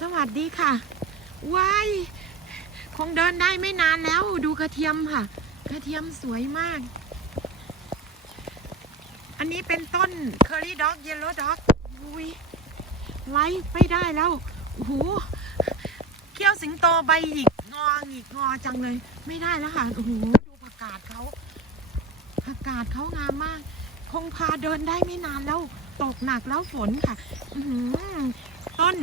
สวัสดีค่ะว้ายคงเดินได้ไม่นานแล้ว ดูกระเทียมค่ะ กระเทียมสวยมาก อันนี้เป็นต้นเคอรี่ด็อกเยลโล่ด็อกอุ้ยไลฟ์ไม่ได้แล้วโอ้โหเขี้ยวสิงโตใบหยิกงอหงิกงอจังเลย ไม่ได้แล้วค่ะโอ้โหดูผักกาดเขาผักกาดเขางามมาก คงพาเดินได้ไม่นานแล้ว ตกหนักแล้วฝนค่ะต้น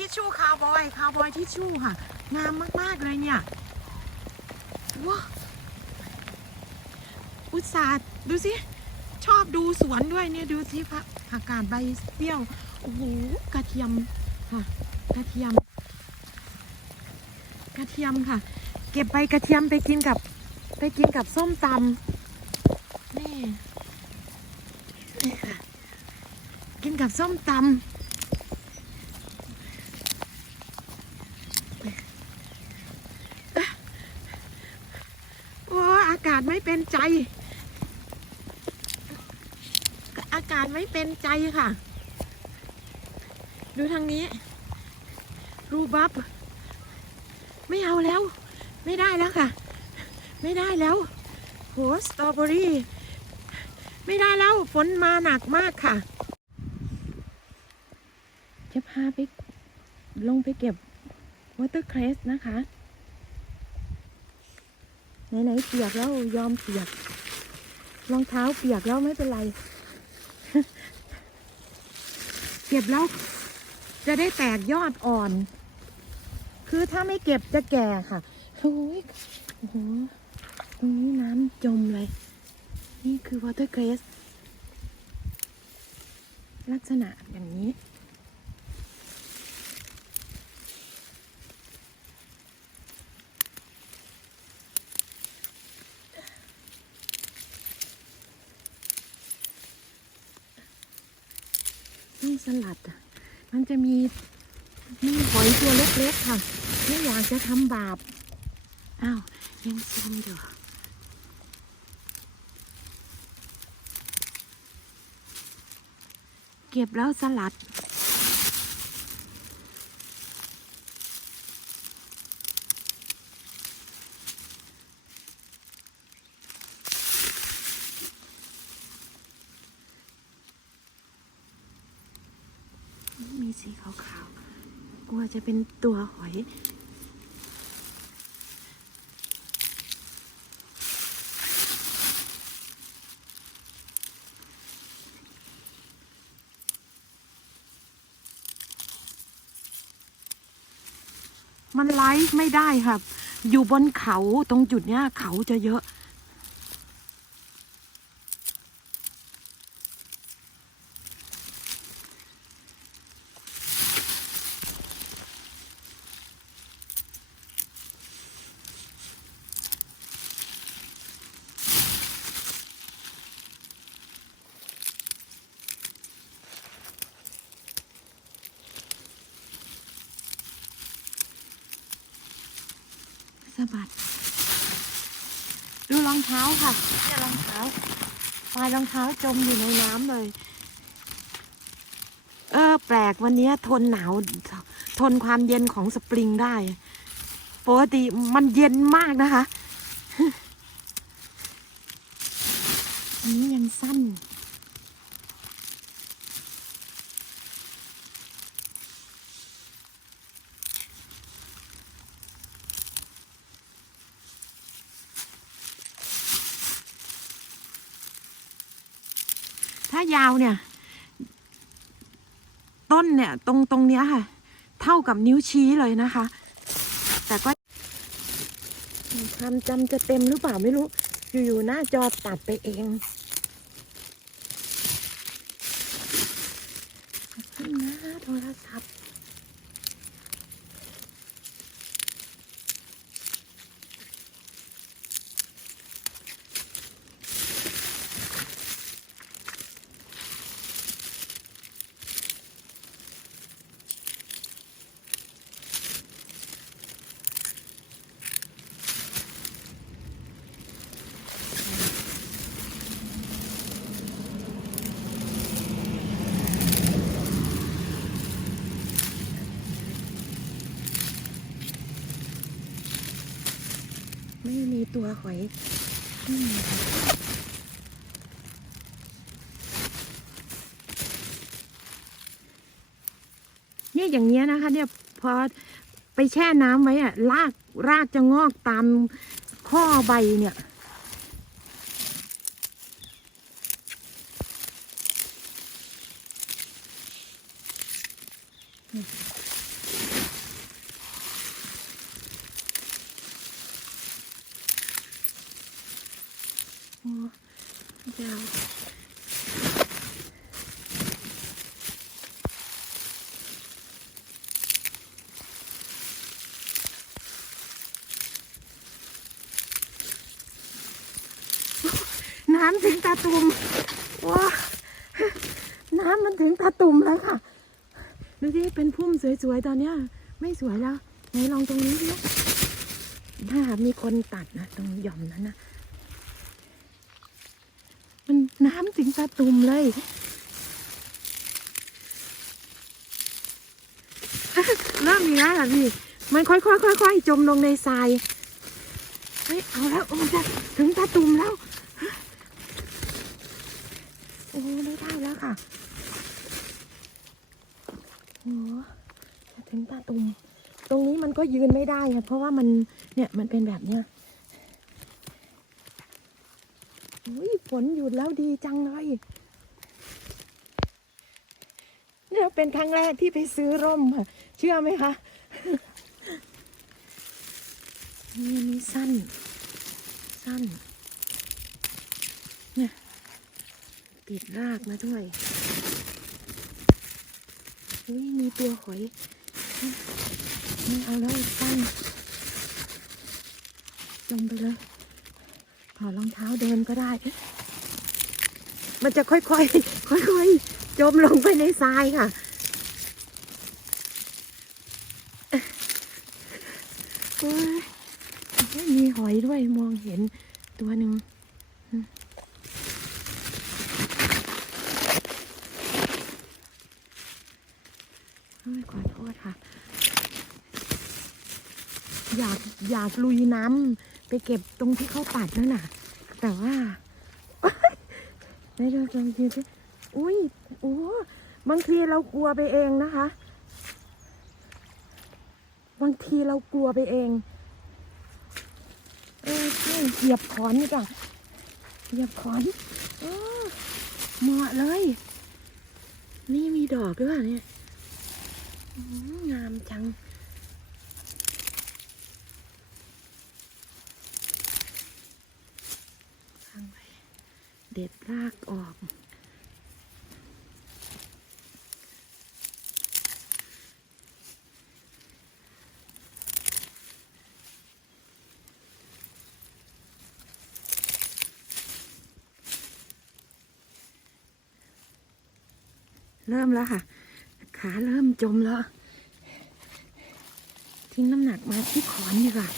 ทิชชู่คาวบอย คาวบอยทิชชู่ค่ะ งามมาก ๆ เลยเนี่ยว้าอุตส่าห์ดูสิ ชอบดูสวนด้วยเนี่ย ดูสิผักผักกาดใบเปรี้ยว โอ้โห กระเทียมค่ะ กระเทียม กระเทียมค่ะ เก็บใบกระเทียมไปกินกับ ไปกินกับส้มตำนี่นี่ค่ะ กินกับส้มตำ โอ้อากา ศไม่เป็นใจ อากาศไม่เป็นใจค่ะ ดูทางนี้ รูบับ ไม่เอาแล้ว ไม่ได้แล้วค่ะ ไม่ได้แล้ว โหสตรอเบอรี่ ไม่ได้แล้ว ฝนมาหนักมากค่ะ จะพาไปลงไปเก็บวอเตอร์เครสนะคะ ไหนๆเปียกแล้วยอมเปียก รองเท้าเปียกแล้วไม่เป็นไร เก็บแล้ว จะได้แตกยอดอ่อน คือถ้าไม่เก็บจะแก่ค่ะโอ้ยโอ้โหตรงนี้น้ำจมเลย นี่คือวอเตอร์เกรสลักษณะอย่างนี้ สลัดอะมันจะมีมีหอยตัวเล็กๆค่ะไม่อยากจะทำบาปอ้าวยังซูมอยู่เก็บแล้วสลัด มีสีขาวๆ กลัวจะเป็นตัวหอย มันไลฟ์ไม่ได้ครับอยู่บนเขาตรงจุดเนี้ยเขาจะเยอะะบัด ดูรองเท้าค่ะเนี่ยรองเท้าปลายรองเท้าจมอยู่ในน้ำเลย เออ แปลกวันนี้ทนหนาว ทนความเย็นของสปริงได้ ปกติมันเย็นมากนะคะอันนี้ยังสั้นายาวเนี่ย ต้นเนี่ยตรงตรงเนี้ยค่ะ เท่ากับนิ้วชี้เลยนะคะ แต่ก็ความจำจะเต็มหรือเปล่าไม่รู้ อยู่ๆหน้าจอตัดไปเองขึ้นนะโทรศัพท์ ตัวหอยเนี่ยอย่างเงี้ยนะคะ เนี่ยพอไปแช่น้ำไว้อะรากรากจะงอกตามข้อใบเนี่ยโอ้ ยาวน้ำถึงตาตุ่มว้าน้ำมันถึงตาตุ่มเลยค่ะ ดูดิเป็นพุ่มสวยๆ ตอนเนี้ย ไม่สวยแล้ว ไหนลองตรงนี้ดิถ้าหากมีคนตัดนะ ตรงหย่อมนั้นนะ มันน้ำ ถึงตาตุ่มเลยเริ่มมีแล้วเหรอพี่ มันค่อยๆค่อยๆจมลงในทรายเฮ้ยเอาแล้วโอ้จะถึงตาตุ่มแล้วโอ้ได้ได้แล้วค่ะโอ้จะถึงตาตุ่มตรงนี้มันก็ยืนไม่ได้ค่ะเพราะว่ามันเนี่ยมันเป็นแบบเนี้ย โอ้ย ฝนหยุดแล้วดีจังเลยเนี่ยเป็นครั้งแรกที่ไปซื้อร่มค่ะเชื่อไหมคะนี่มีสั้น สั้น เนี่ย ติดรากมาด้วยอุ้ยมีตัวหอยนี่เอาแล้วสั้นจมไปเลยถอดรองเท้าเดินก็ได้ มันจะค่อยๆ ค่อยๆ จมลงไปในทรายค่ะ โอ้ยมีหอยด้วยมองเห็นตัวหนึ่งขอโทษค่ะ อยากอยากลุยน้ำไปเก็บตรงที่เขาตัดนั่นน่ะ แต่ว่า ได้ดูลองดูสิอุ้ยโอ้บางทีเรากลัวไปเองนะคะ บางทีเรากลัวไปเองเออใช่เหยียบขอนนี่จ้ะเหยียบขอนเออเหมาะเลย นี่มีดอกด้วยเนี่ยงามจัง ข้างไป เด็ดรากออก เริ่มแล้วค่ะ ขาเริ่มจมแล้ว ทิ้งน้ำหนักมาที่ขอนดีกว่า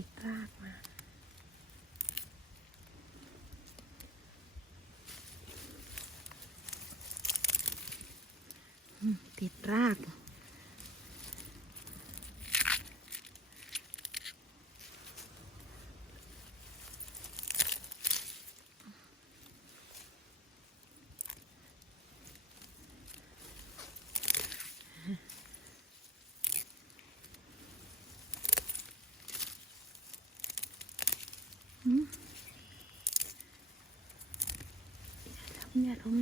ติดรากมา อืมติดราก อืม เนี่ยลม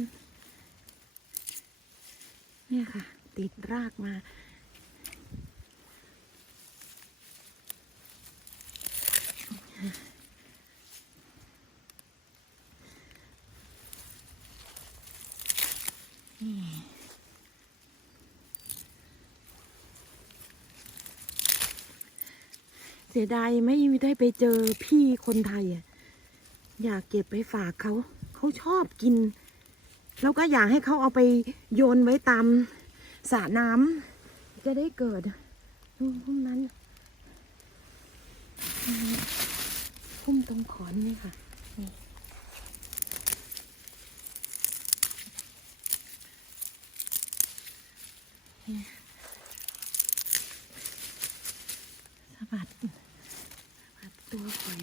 เนี่ยค่ะ ติดรากมา นี่เสียดายไม่ได้ไปเจอพี่คนไทยอะอยากเก็บไปฝากเขา เขาชอบกิน แล้วก็อยากให้เขาเอาไปโยนไว้ตามสระน้ำจะได้เกิดรูพุ่มนั้นพุ่มตรงขอนนี่ค่ะนี่นี่สะบัดสะบัดตัวหอย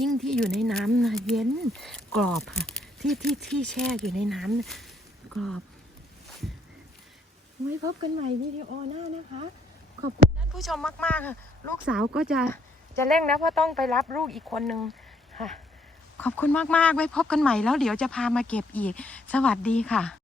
ยิ่งที่อยู่ในน้ำนะเย็นกรอบค่ะ ที่ที่ที่แช่อยู่ในน้ำนะกรอบไว้พบกันใหม่วิดีโอหน้านะคะ ขอบคุณท่านผู้ชมมากๆค่ะ ลูกสาวก็จะจะเร่งนะเพราะต้องไปรับลูกอีกคนนึงค่ะ ขอบคุณมากๆไว้พบกันใหม่แล้วเดี๋ยวจะพามาเก็บอีก สวัสดีค่ะ